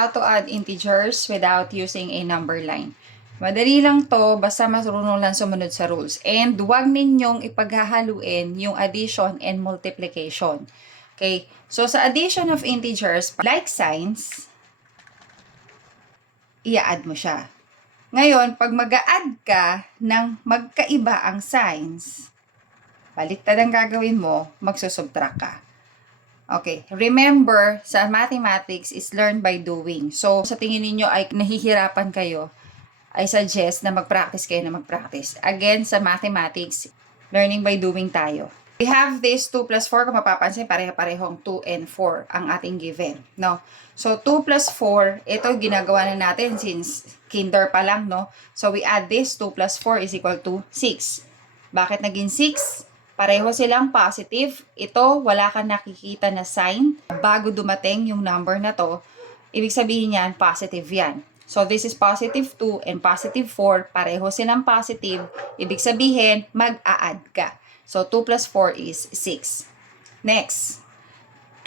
How to add integers without using a number line. Madali lang to, basta marunong lang sumunod sa rules. And huwag ninyong ipaghahaluin yung addition and multiplication. Okay? So, sa addition of integers, like signs, i-add mo siya. Ngayon, pag mag-a-add ka ng magkaiba ang signs, baliktad ang gagawin mo, magsusubtract ka. Okay, remember, sa mathematics is learn by doing. So, sa tingin niyo ay nahihirapan kayo, I suggest na mag-practice kayo na mag-practice. Again, sa mathematics, learning by doing tayo. We have this 2 plus 4, kung mapapansin, pareho-parehong 2 and 4 ang ating given, no? So, 2 plus 4, ito ginagawa na natin since kinder pa lang, no? So, we add this, 2 plus 4 is equal to 6. Bakit naging 6? Pareho silang positive. Ito, wala kang nakikita na sign. Bago dumating yung number na to, ibig sabihin yan, positive yan. So, this is positive 2 and positive 4. Pareho silang positive. Ibig sabihin, mag-a-add ka. So, 2 plus 4 is 6. Next,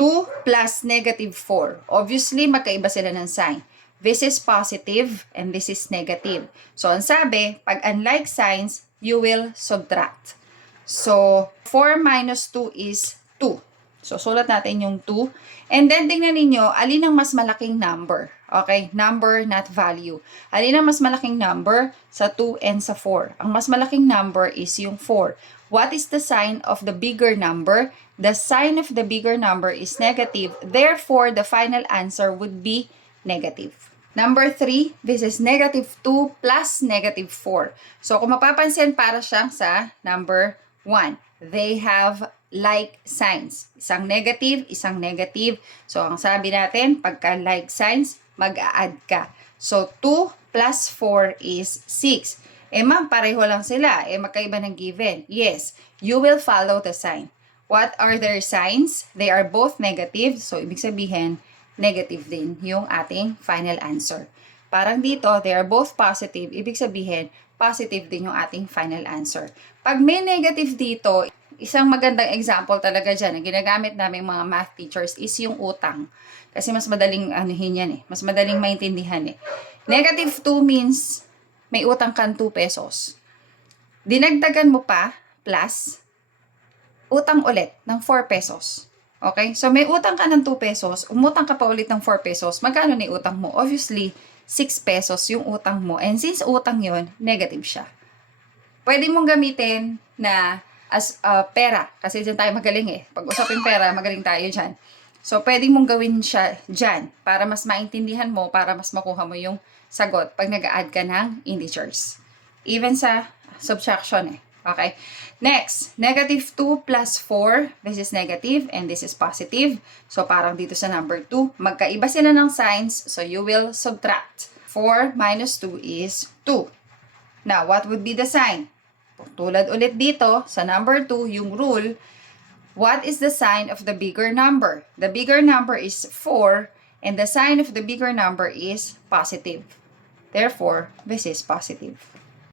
2 plus negative 4. Obviously, magkaiba sila ng sign. This is positive and this is negative. So, ang sabi, pag unlike signs, you will subtract. So, 4 minus 2 is 2. So, sulat natin yung 2. And then, tingnan ninyo, alin ang mas malaking number? Okay, number, not value. Alin ang mas malaking number sa 2 and sa 4? Ang mas malaking number is yung 4. What is the sign of the bigger number? The sign of the bigger number is negative. Therefore, the final answer would be negative. Number 3, this is negative 2 plus negative 4. So, kung mapapansin, para siyang sa number 1. They have like signs. Isang negative, isang negative. So, ang sabi natin, pagka like signs, mag-a-add ka. So, 2 plus 4 is 6. Ma'am, pareho lang sila. Magkaiba ng given. Yes, you will follow the sign. What are their signs? They are both negative. So, ibig sabihin, negative din yung ating final answer. Parang dito, they are both positive. Ibig sabihin, positive din yung ating final answer. Pag may negative dito, isang magandang example talaga dyan na ginagamit namin mga math teachers is yung utang. Kasi mas madaling anuhin yan mas madaling maintindihan Negative 2 means may utang kang 2 pesos. Dinagdagan mo pa, plus, utang ulit ng 4 pesos. Okay? So may utang ka ng 2 pesos, umutang ka pa ulit ng 4 pesos, magkano na utang mo? Obviously, 6 pesos yung utang mo. And since utang yon, negative siya. Pwede mong gamitin na as pera. Kasi dyan tayo magaling Pag usapin pera, magaling tayo dyan. So, pwede mong gawin siya dyan para mas maintindihan mo, para mas makuha mo yung sagot pag nag-a-add ka ng integers. Even sa subtraction Okay? Next, negative 2 plus 4. This is negative and this is positive. So, parang dito sa number 2, magkaiba sila ng signs. So, you will subtract. 4 minus 2 is 2. Now, what would be the sign? Tulad ulit dito, sa number 2, yung rule, what is the sign of the bigger number? The bigger number is 4 and the sign of the bigger number is positive. Therefore, this is positive.